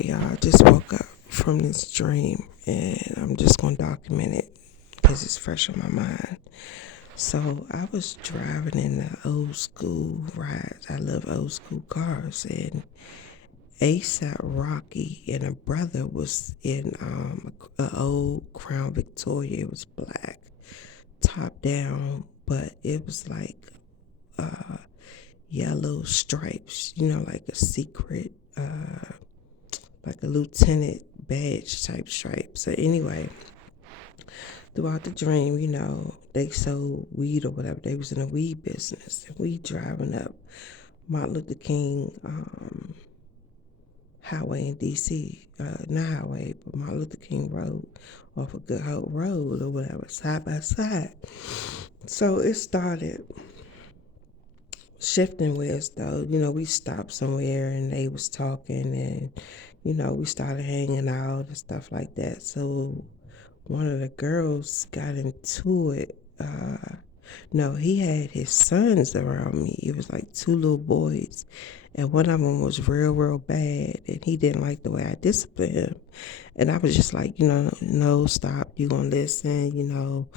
Alright, y'all. I just woke up from this dream and I'm just going to document it because it's fresh on my mind. So I was driving in the old school rides. I love old school cars. And ASAP Rocky and a brother was in an old Crown Victoria. It was black, top down, but it was like yellow stripes, like a secret, like a lieutenant badge type stripe. So anyway, throughout the dream, they sold weed or whatever. They was in the weed business. And we driving up Martin Luther King Highway in D.C. Not highway, but Martin Luther King Road off of Good Hope Road or whatever, side by side. So it started shifting wheels though. We stopped somewhere and they was talking and, we started hanging out and stuff like that. So one of the girls got into it. No, he had his sons around me. It was like two little boys. And one of them was real, real bad. And he didn't like the way I disciplined him. And I was just like, no, stop. You gonna listen,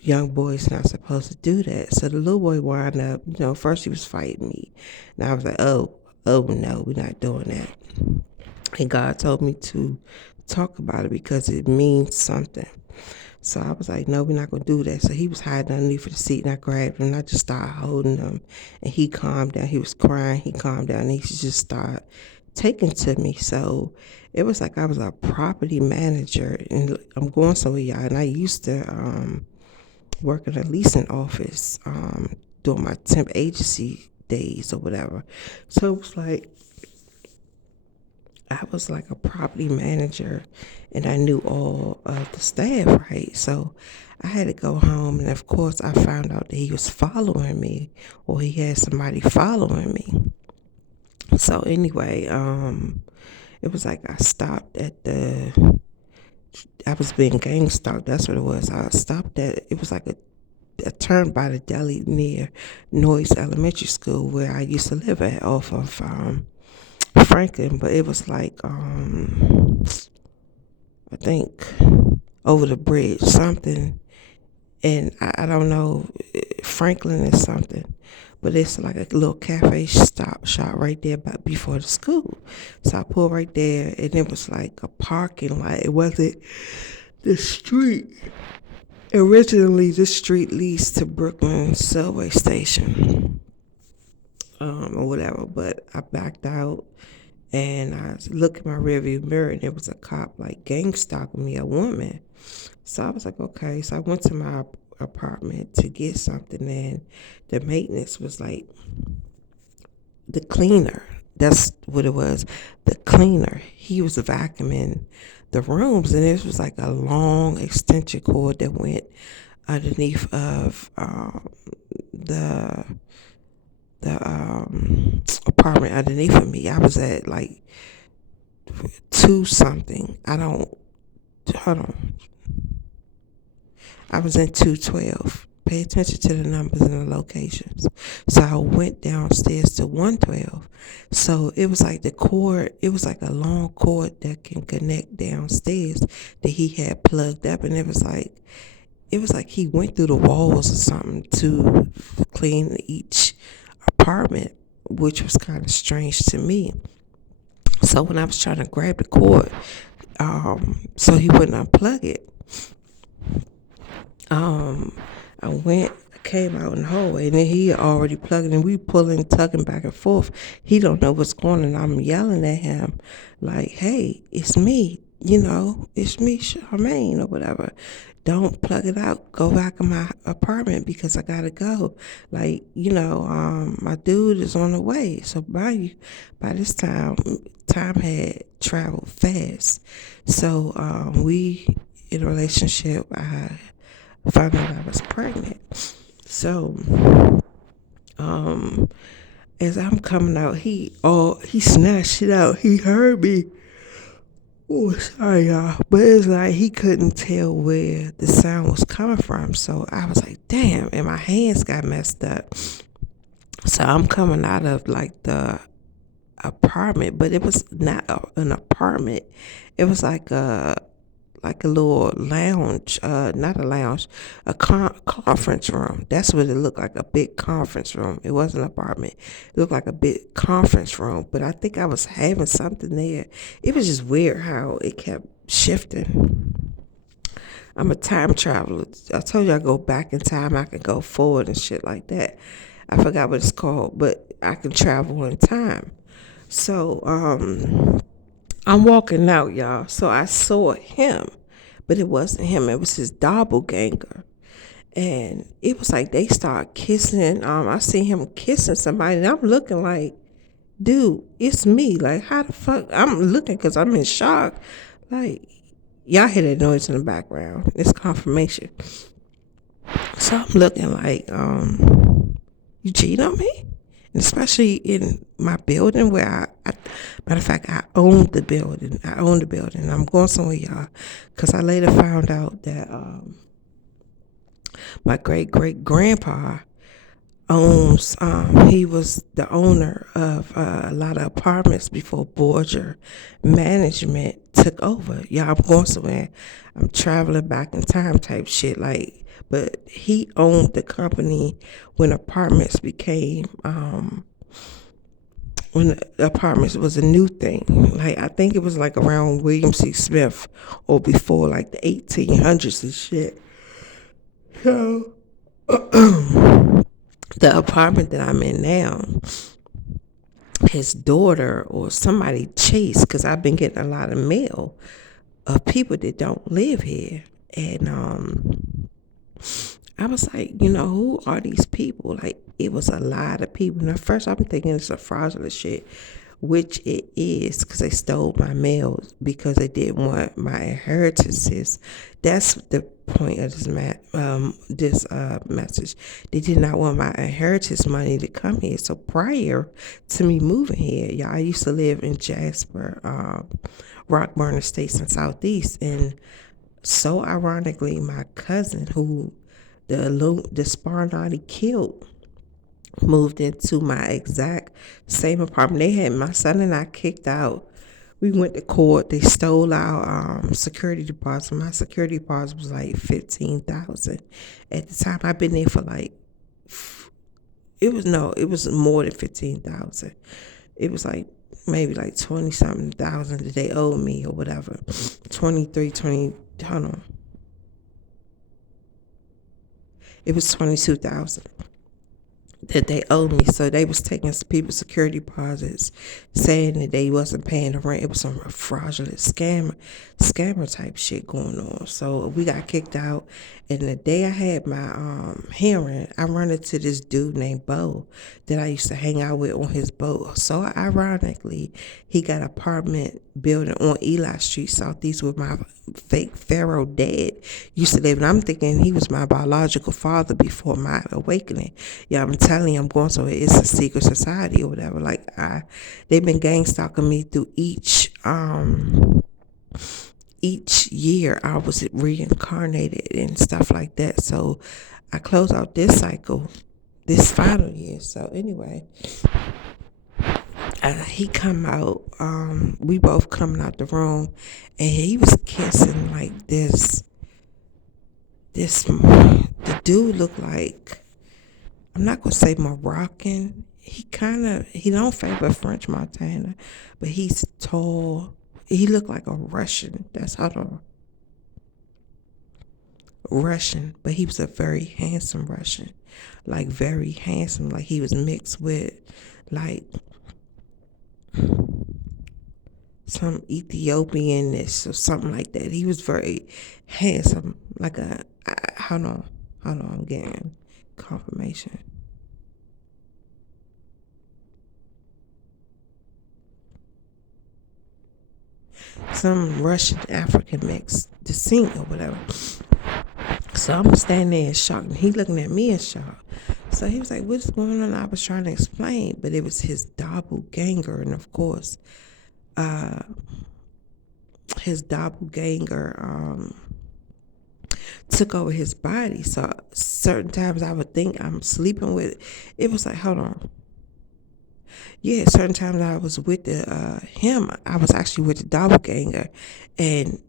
young boys not supposed to do that. So the little boy wound up, first he was fighting me. And I was like, oh no, we're not doing that. And God told me to talk about it because it means something. So I was like, no, we're not going to do that. So he was hiding underneath the seat and I grabbed him and I just started holding him. And he calmed down. He was crying. He calmed down and he just started taking to me. So it was like I was a property manager and I'm going somewhere, y'all. And I used to work in a leasing office during my temp agency days or whatever. So it was like, I was like a property manager and I knew all of the staff, right? So I had to go home and of course I found out that he was following me or he had somebody following me. So anyway, it was like I stopped at I was being gang stalked, that's what it was. I stopped it was like a turn by the deli near Noyes Elementary School where I used to live at off of Franklin, but it was like I think over the bridge something, and I don't know, Franklin is something, but it's like a little cafe shop right there before the school. So I pulled right there, and it was like a parking lot. It wasn't the street. Originally, this street leads to Brooklyn Subway Station, or whatever. But I backed out and I looked in my rearview mirror and there was a cop like gang stalking me, a woman. So I was like, okay. So I went to my apartment to get something and the maintenance was like, the cleaner. That's what it was. The cleaner. He was vacuuming the rooms and this was like a long extension cord that went underneath of the apartment underneath of me. I was at like 2 something. Hold on. I was in 212. Pay attention to the numbers and the locations. So I went downstairs to 112. So it was like it was like a long cord that can connect downstairs that he had plugged up. And it was like he went through the walls or something to clean each apartment, which was kind of strange to me. So when I was trying to grab the cord, so he wouldn't unplug it, I came out in the hallway, and then he already plugged it, and we pulling, tugging back and forth. He don't know what's going on. I'm yelling at him, like, hey, it's me, it's me, Charmaine, or whatever. Don't plug it out. Go back in my apartment because I gotta go. Like, my dude is on the way. So by this time had traveled fast. So we in a relationship. I found out I was pregnant. So as I'm coming out, he snatched it out. He heard me. Oh, sorry, y'all. But it's like he couldn't tell where the sound was coming from. So I was like, damn, and my hands got messed up. So I'm coming out of like the apartment, but it was not an apartment. It was like a little lounge, not a lounge, a conference room. That's what it looked like, a big conference room. It wasn't an apartment. It looked like a big conference room. But I think I was having something there. It was just weird how it kept shifting. I'm a time traveler. I told you I go back in time. I can go forward and shit like that. I forgot what it's called, but I can travel in time. So, I'm walking out, y'all. So I saw him, but it wasn't him. It was his doppelganger. And it was like they started kissing. I seen him kissing somebody, and I'm looking like, dude, it's me. Like, how the fuck? I'm looking because I'm in shock. Like, y'all hear that noise in the background. It's confirmation. So I'm looking like, you cheat on me? And especially in my building where matter of fact, I owned the building. I'm going somewhere, y'all, because I later found out that my great great grandpa owns, he was the owner of a lot of apartments before Borger management took over. Y'all, I'm going somewhere. I'm traveling back in time type shit. Like, but he owned the company when apartments became, when the apartments was a new thing. Like, I think it was like around William C. Smith or before, like the 1800s and shit. So, the apartment that I'm in now, his daughter or somebody chased, because I've been getting a lot of mail of people that don't live here. And I was like, who are these people? Like, it was a lot of people. And at first, I'm thinking it's a fraudulent shit, which it is, because they stole my mail because they didn't want my inheritances. That's the point of this message. They did not want my inheritance money to come here. So prior to me moving here, y'all, I used to live in Jasper, Rockburn Estates in Southeast, and so ironically, my cousin who the Sparnati killed moved into my exact same apartment. They had my son and I kicked out. We went to court. They stole our security deposit. My security deposit was like 15,000 at the time. I've been there for like, it was more than 15,000. It was like maybe like 20 something thousand that they owed me or whatever. 23, 20. Hold on. It was 22,000 that they owed me. So they was taking people's security deposits, saying that they wasn't paying the rent. It was some fraudulent scammer type shit going on. So we got kicked out. And the day I had my hearing, I run into this dude named Bo that I used to hang out with on his boat. So ironically, he got an apartment building on Eli Street, Southeast, where my fake Pharaoh dad used to live. And I'm thinking he was my biological father before my awakening. Yeah, I'm telling you, I'm going so it's a secret society or whatever. Like, they've been gang stalking me through each year I was reincarnated and stuff like that. So I close out this cycle, this final year. So anyway, he come out, we both coming out the room, and he was kissing like the dude looked like, I'm not gonna say Moroccan. He don't favor French Montana, but he's tall. He looked like a Russian. That's how the Russian, but he was a very handsome Russian, like very handsome. Like he was mixed with like some Ethiopianness or something like that. He was very handsome, like hold on, I'm getting confirmation. Some Russian African mix, descent or whatever. So I'm standing there in shock, and he looking at me in shock. So he was like, "What's going on?" I was trying to explain, but it was his doppelganger, and of course, his doppelganger took over his body. So certain times I would think I'm sleeping with it. It was like, hold on. Yeah, certain times I was with the him. I was actually with the doppelganger, and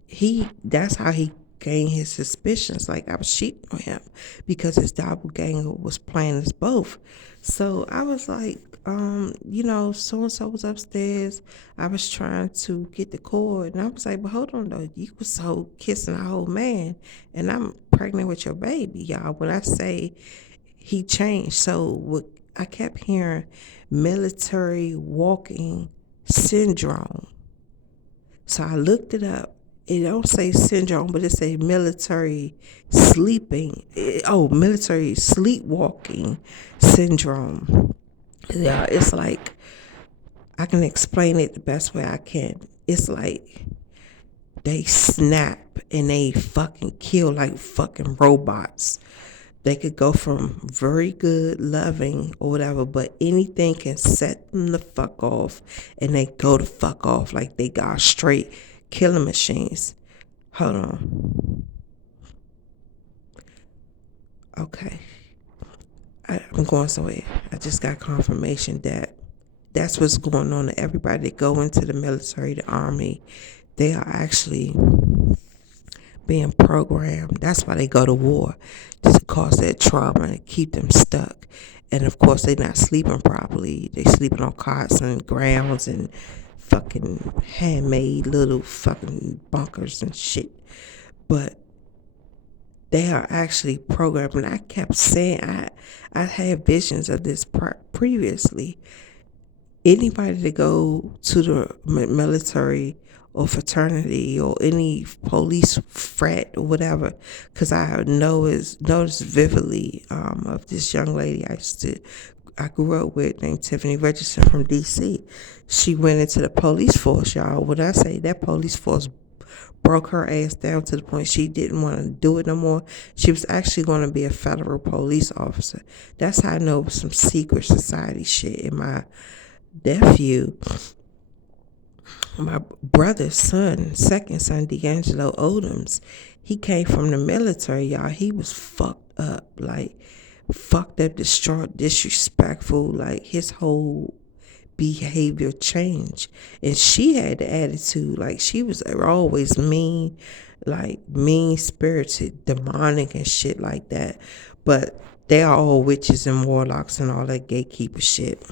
that's how he gained his suspicions. Like I was cheating on him because his doppelganger was playing us both. So I was like, so and so was upstairs. I was trying to get the cord, and I was like, but hold on though, you was so kissing a whole man, and I'm pregnant with your baby, y'all. When I say he changed. So what I kept hearing, military walking syndrome. So I looked it up. It don't say syndrome, but it say military sleeping. Military sleepwalking syndrome. Yeah, it's like I can explain it the best way I can. It's like they snap and they fucking kill like fucking robots. They could go from very good, loving, or whatever, but anything can set them the fuck off, and they go the fuck off like they got straight killing machines. Hold on. Okay. I'm going somewhere. I just got confirmation that that's what's going on to everybody that go into the military, the army. They are actually being programmed. That's why they go to war, to cause that trauma and keep them stuck. And of course, they're not sleeping properly. They sleeping on cots and grounds and fucking handmade little fucking bunkers and shit. But they are actually programmed. And I kept saying, I had visions of this previously. Anybody that go to the military or fraternity or any police frat or whatever, because I noticed vividly of this young lady I grew up with named Tiffany Richardson from DC. She went into the police force, y'all. When I say that police force broke her ass down to the point she didn't want to do it no more. She was actually going to be a federal police officer. That's how I know some secret society shit in my nephew, my brother's son, second son, D'Angelo Odoms. He came from the military, y'all. He was fucked up, like fucked up, distraught, disrespectful. Like his whole behavior changed, and she had the attitude like she was always mean, like mean spirited, demonic, and shit like that. But they are all witches and warlocks and all that gatekeeper shit.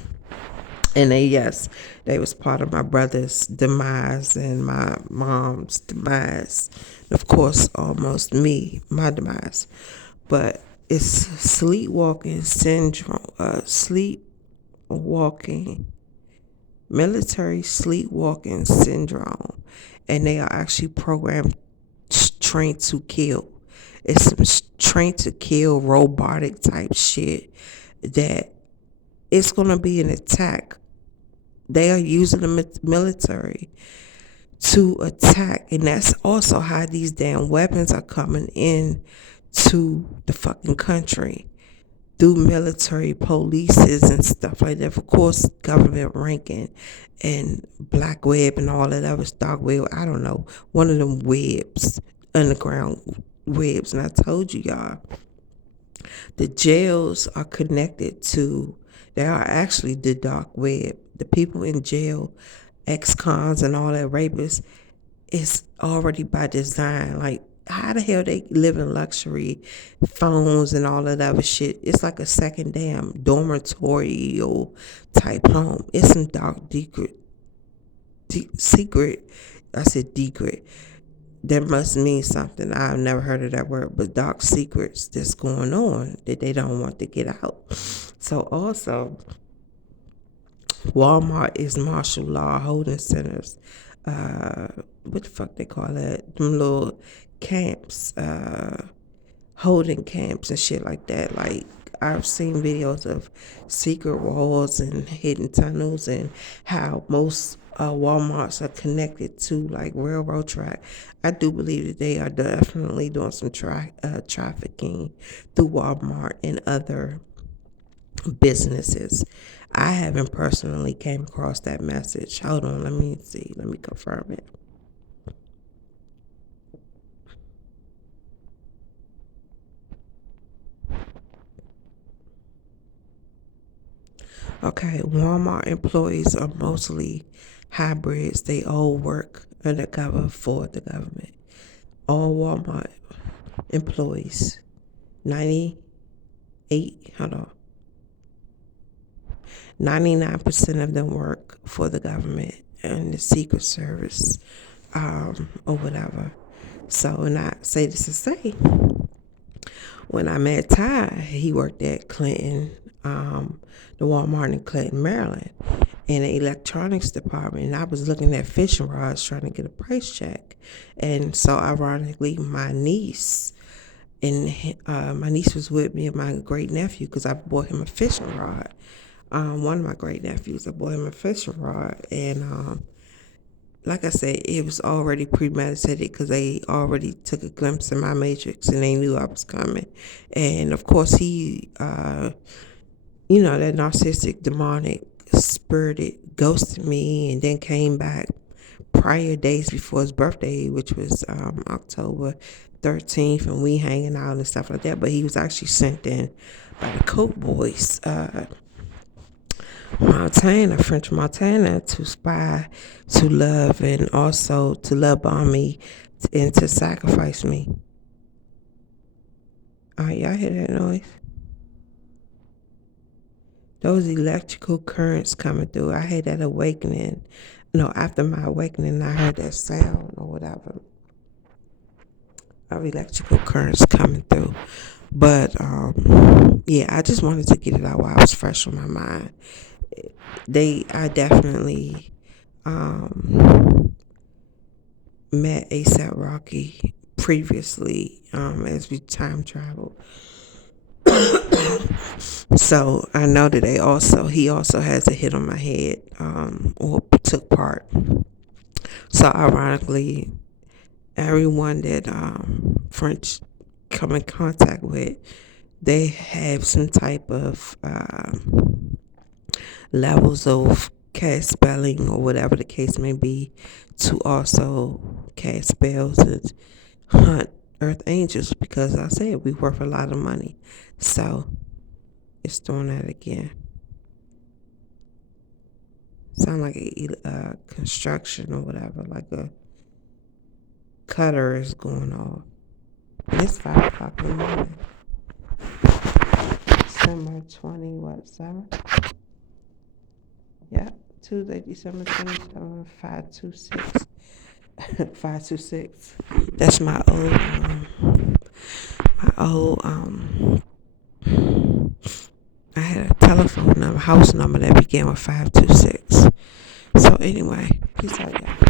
And yes, they was part of my brother's demise and my mom's demise. Of course, almost my demise. But it's sleepwalking syndrome, sleepwalking, military sleepwalking syndrome. And they are actually programmed, trained to kill. It's some trained to kill robotic type shit that it's going to be an attack. They are using the military to attack, and that's also how these damn weapons are coming in to the fucking country through military polices and stuff like that. Of course, government ranking and black web and all that other dark web. I don't know, one of them webs, underground webs. And I told you y'all, the jails are connected to. They are actually the dark web. The people in jail, ex-cons and all that rapists, it's already by design. Like, how the hell they live in luxury, phones and all that other shit? It's like a second damn dormitory or type home. It's some dark secret. I said secret. That must mean something. I've never heard of that word, but dark secrets that's going on that they don't want to get out. So also, Walmart is martial law holding centers. What the fuck they call that? Them little camps, holding camps and shit like that. Like I've seen videos of secret walls and hidden tunnels and how most Walmarts are connected to like railroad track. I do believe that they are definitely doing some trafficking through Walmart and other businesses. I haven't personally came across that message. Hold on, let me see. Let me confirm it. Okay, Walmart employees are mostly hybrids. They all work undercover for the government. All Walmart employees, 98, hold on, 99% of them work for the government and the Secret Service, or whatever. So, and I say this to say, when I met Ty, he worked at Clinton, the Walmart in Clinton, Maryland, in the electronics department. And I was looking at fishing rods trying to get a price check. And so, ironically, my niece was with me and my great nephew because I bought him a fishing rod. One of my great nephews, I bought him a fishing rod, and like I said, it was already premeditated because they already took a glimpse of my matrix and they knew I was coming. And of course, he, that narcissistic, demonic, spirited, ghosted me and then came back prior days before his birthday, which was October 13th, and we hanging out and stuff like that. But he was actually sent in by the Coke Boys, French Montana, to spy, to love, and also to love bomb me and to sacrifice me. Y'all hear that noise? Those electrical currents coming through. I had that awakening. No, after my awakening, I heard that sound or whatever of electrical currents coming through. But yeah, I just wanted to get it out while I was fresh on my mind. I definitely met ASAP Rocky previously, as we time traveled. So I know that he also has a hit on my head, or took part. So ironically, everyone that French come in contact with, they have some type of levels of cast spelling or whatever the case may be, to also cast spells and hunt earth angels, because I said we worth a lot of money. So it's doing that again. Sound like a construction or whatever, like a cutter is going off. And it's 5 o'clock in the morning. December 7th? Yeah, Tuesday, December 27th, 526. 526. That's my old, I had a telephone number, house number that began with 526. So anyway, peace out, y'all.